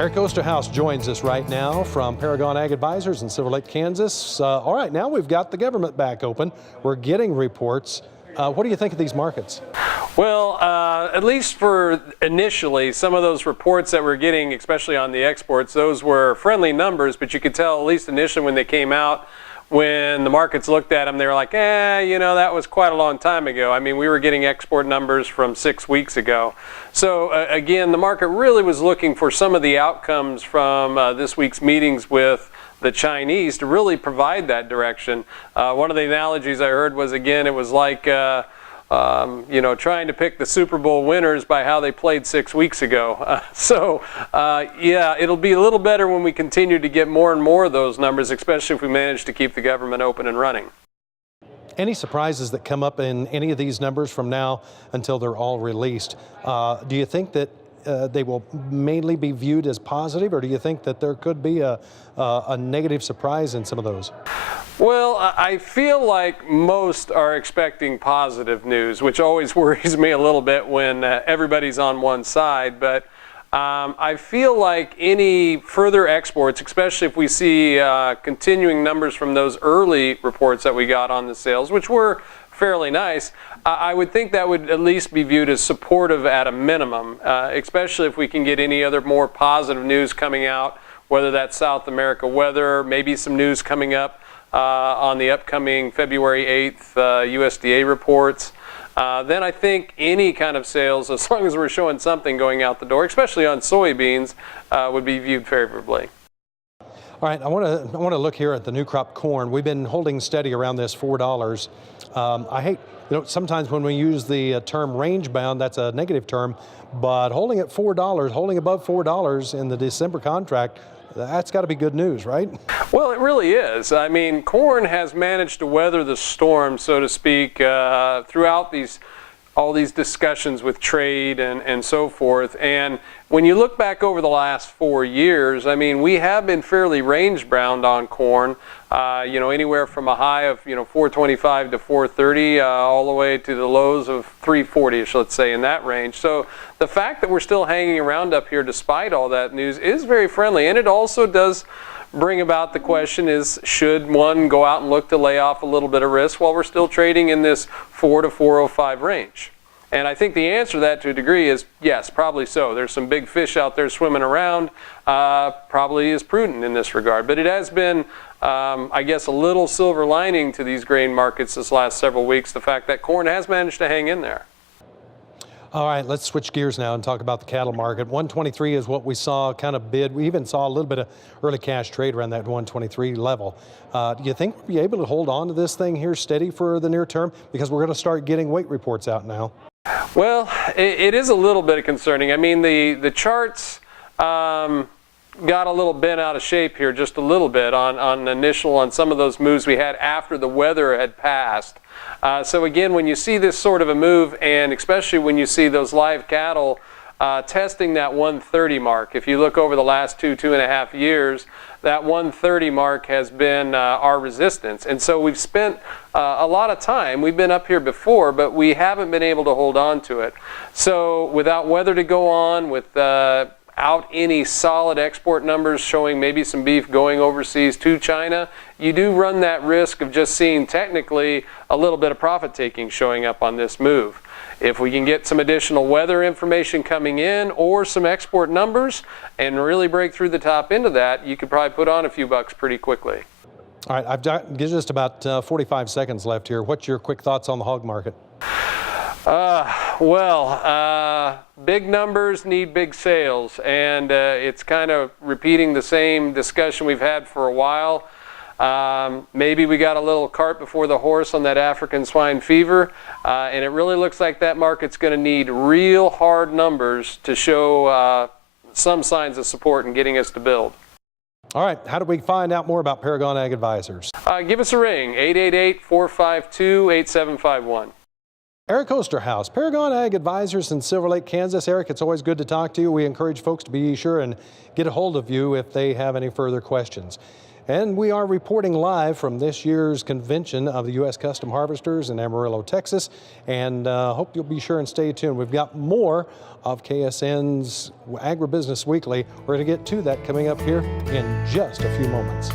Eric Osterhaus joins us right now from Paragon Ag Advisors in Silver Lake, Kansas. All right, now we've got the government back open. We're getting reports. What do you think of these markets? Well, at least for initially, some of those reports that we're getting, especially on the exports, those were friendly numbers, but you could tell, at least initially when they came out, when the markets looked at them, they were like, that was quite a long time ago. I mean, we were getting export numbers from 6 weeks ago. So again, the market really was looking for some of the outcomes from this week's meetings with the Chinese to really provide that direction. One of the analogies I heard was, again, it was like trying to pick the Super Bowl winners by how they played 6 weeks ago. Yeah, it'll be a little better when we continue to get more and more of those numbers, especially if we manage to keep the government open and running. Any surprises that come up in any of these numbers from now until they're all released? Do you think that they will mainly be viewed as positive, or do you think that there could be a negative surprise in some of those? Well, I feel like most are expecting positive news, which always worries me a little bit when everybody's on one side. But I feel like any further exports, especially if we see continuing numbers from those early reports that we got on the sales, which were fairly nice, I would think that would at least be viewed as supportive at a minimum, especially if we can get any other more positive news coming out, whether that's South America weather, maybe some news coming up on the upcoming February 8th USDA reports. Then I think any kind of sales, as long as we're showing something going out the door, especially on soybeans, would be viewed favorably. All right, I want to look here at the new crop corn. We've been holding steady around this $4. I hate, sometimes when we use the term range bound, that's a negative term, but holding at $4, holding above $4 in the December contract, that's got to be good news, right? Well, it really is. I mean, corn has managed to weather the storm, so to speak, throughout all these discussions with trade and so forth. And when you look back over the last 4 years, I mean, we have been fairly range bound on corn, anywhere from a high of, 425 to 430, all the way to the lows of 340ish, let's say, in that range. So the fact that we're still hanging around up here despite all that news is very friendly. And it also does bring about the question is, should one go out and look to lay off a little bit of risk while we're still trading in this 4 to 405 range? And I think the answer to that to a degree is yes, probably so. There's some big fish out there swimming around, probably is prudent in this regard. But it has been, I guess, a little silver lining to these grain markets this last several weeks, the fact that corn has managed to hang in there. All right, let's switch gears now and talk about the cattle market. 123 is what we saw kind of bid. We even saw a little bit of early cash trade around that 123 level. Do you think we'll be able to hold on to this thing here steady for the near term? Because we're going to start getting weight reports out now. Well, it is a little bit concerning. I mean, the charts got a little bent out of shape here just a little bit on some of those moves we had after the weather had passed. So again, when you see this sort of a move, and especially when you see those live cattle testing that 130 mark, if you look over the last 2.5 years, that 130 mark has been our resistance. And so we've spent a lot of time. We've been up here before, but we haven't been able to hold on to it. So without weather to go on, without any solid export numbers showing maybe some beef going overseas to China, you do run that risk of just seeing technically a little bit of profit taking showing up on this move. If we can get some additional weather information coming in or some export numbers and really break through the top end of that, you could probably put on a few bucks pretty quickly. All right, I've got just about 45 seconds left here. What's your quick thoughts on the hog market? Big numbers need big sales, and it's kind of repeating the same discussion we've had for a while. Maybe we got a little cart before the horse on that African swine fever, and it really looks like that market's going to need real hard numbers to show some signs of support in getting us to build. All right, how do we find out more about Paragon Ag Advisors? Give us a ring, 888-452-8751. Eric Osterhaus, Paragon Ag Advisors in Silver Lake, Kansas. Eric, it's always good to talk to you. We encourage folks to be sure and get a hold of you if they have any further questions. And we are reporting live from this year's convention of the U.S. Custom Harvesters in Amarillo, Texas. And hope you'll be sure and stay tuned. We've got more of KSN's Agribusiness Weekly. We're going to get to that coming up here in just a few moments.